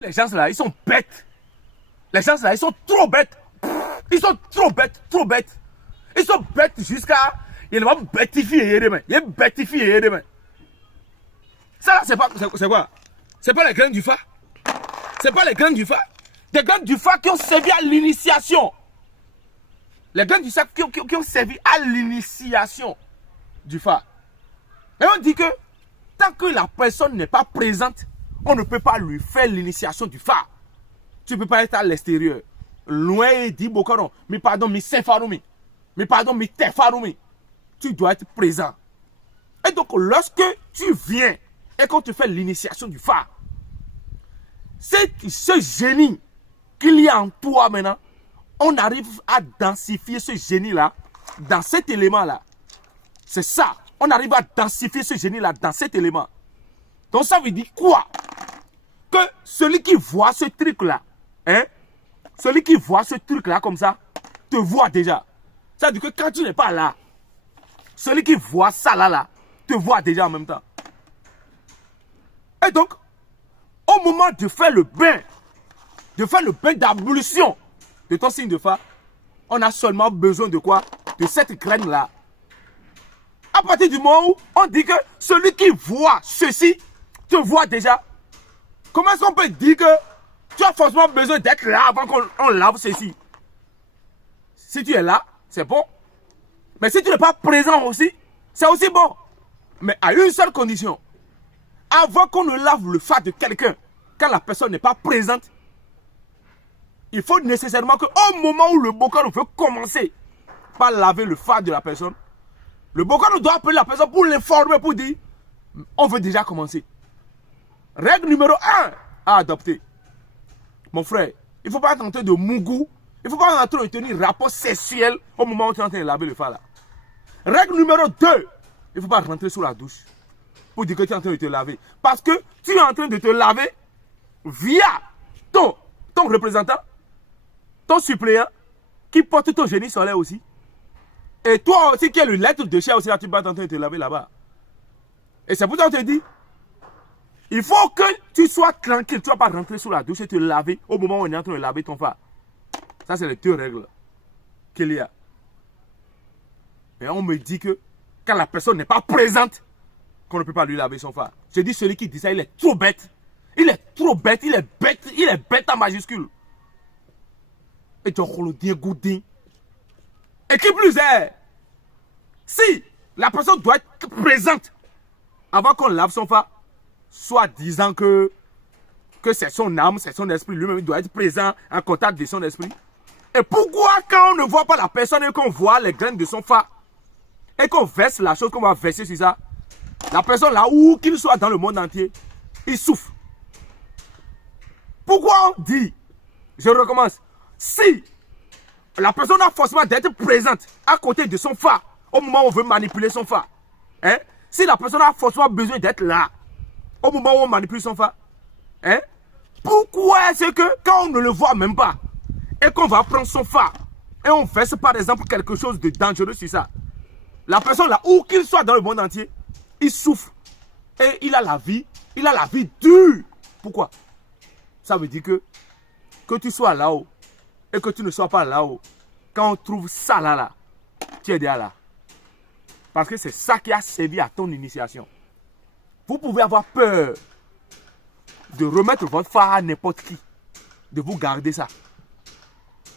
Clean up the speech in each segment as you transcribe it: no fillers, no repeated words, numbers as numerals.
Les gens là, ils sont bêtes. Les gens là, ils sont trop bêtes. Ils sont trop bêtes, trop bêtes. Ils sont bêtes jusqu'à... Ils vont bêtifier demain. Ils vont bêtifier demain. Ça là, c'est quoi? C'est pas les graines du phare. C'est pas les graines du phare. Des graines du phare qui ont servi à l'initiation. Les graines du phare qui ont servi à l'initiation du phare. Et on dit que tant que la personne n'est pas présente, on ne peut pas lui faire l'initiation du phare. Tu ne peux pas être à l'extérieur. Loin et dit Bokaro, mais pardon, mais c'est faroumi. Mais pardon, mais t'es faroumi. Tu dois être présent. Et donc, lorsque tu viens et qu'on te fait l'initiation du phare, c'est ce génie qu'il y a en toi maintenant, on arrive à densifier ce génie-là dans cet élément-là. C'est ça. On arrive à densifier ce génie-là dans cet élément. Donc, ça veut dire quoi? Que celui qui voit ce truc-là, hein, celui qui voit ce truc-là comme ça, te voit déjà. Ça veut dire que quand tu n'es pas là, celui qui voit ça là, te voit déjà en même temps. Et donc, au moment de faire le bain d'ablution de ton signe de phare, on a seulement besoin de quoi? De cette graine-là. À partir du moment où on dit que celui qui voit ceci te voit déjà, comment est-ce qu'on peut dire que tu as forcément besoin d'être là avant qu'on lave ceci? Si tu es là, c'est bon. Mais si tu n'es pas présent aussi, c'est aussi bon. Mais à une seule condition. Avant qu'on ne lave le phare de quelqu'un, quand la personne n'est pas présente, il faut nécessairement qu'au moment où le bokaro veut commencer par laver le phare de la personne, le bokaro doit appeler la personne pour l'informer, pour dire on veut déjà commencer. Règle numéro 1 à adopter. Mon frère, il ne faut pas être en train de mougou, il ne faut pas être en train de tenir rapport sexuel au moment où tu es en train de laver le phare là. Règle numéro 2, il ne faut pas rentrer sous la douche pour dire que tu es en train de te laver. Parce que tu es en train de te laver via ton représentant, ton suppléant, qui porte ton génie solaire aussi. Et toi aussi qui es le lettre de chien aussi, là, tu vas être en train de te laver là-bas. Et c'est pour ça qu'on te dit, il faut que tu sois tranquille, tu ne vas pas rentrer sous la douche et te laver au moment où on est en train de laver ton phare. Ça, c'est les 2 règles qu'il y a. Mais on me dit que quand la personne n'est pas présente, qu'on ne peut pas lui laver son phare. Je dis, celui qui dit ça, il est trop bête. Il est trop bête, il est bête en majuscule. Et tu as le goudin. Et qui plus est, si la personne doit être présente avant qu'on lave son phare, soit disant que c'est son âme, c'est son esprit, lui-même doit être présent en contact de son esprit. Et pourquoi quand on ne voit pas la personne et qu'on voit les graines de son phare et qu'on verse la chose qu'on va verser sur ça, la personne là, où qu'il soit dans le monde entier, il souffre. Pourquoi on dit, je recommence, si la personne a forcément d'être présente à côté de son phare au moment où on veut manipuler son phare, hein? Si la personne a forcément besoin d'être là au moment où on manipule son phare, hein? Pourquoi est-ce que quand on ne le voit même pas et qu'on va prendre son phare et on verse par exemple quelque chose de dangereux sur ça, la personne là, où qu'il soit dans le monde entier, il souffre et il a la vie dure. Pourquoi? Ça veut dire que tu sois là-haut et que tu ne sois pas là-haut, quand on trouve ça là, tu es déjà là. Parce que c'est ça qui a servi à ton initiation. Vous pouvez avoir peur de remettre votre phare à n'importe qui, de vous garder ça.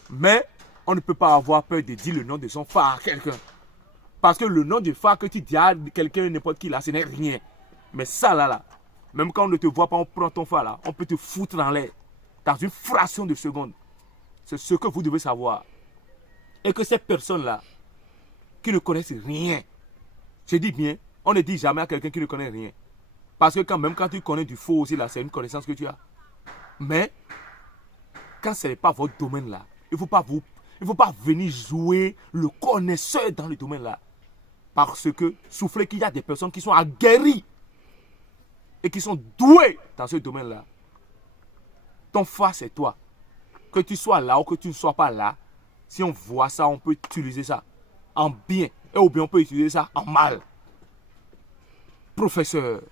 Mais on ne peut pas avoir peur de dire le nom de son phare à quelqu'un. Parce que le nom du phare que tu dis à quelqu'un, n'importe qui là, ce n'est rien. Mais ça là, même quand on ne te voit pas, on prend ton phare là, on peut te foutre dans l'air. Dans une fraction de seconde. C'est ce que vous devez savoir. Et que ces personnes-là, qui ne connaissent rien, je dis bien, on ne dit jamais à quelqu'un qui ne connaît rien. Parce que même quand tu connais du faux aussi, là, c'est une connaissance que tu as. Mais, quand ce n'est pas votre domaine là, il ne faut pas venir jouer le connaisseur dans le domaine là. Parce que, soufflez qu'il y a des personnes qui sont aguerries et qui sont douées dans ce domaine là. Ton phare, c'est toi. Que tu sois là ou que tu ne sois pas là, si on voit ça, on peut utiliser ça en bien. Et ou bien on peut utiliser ça en mal. Professeur.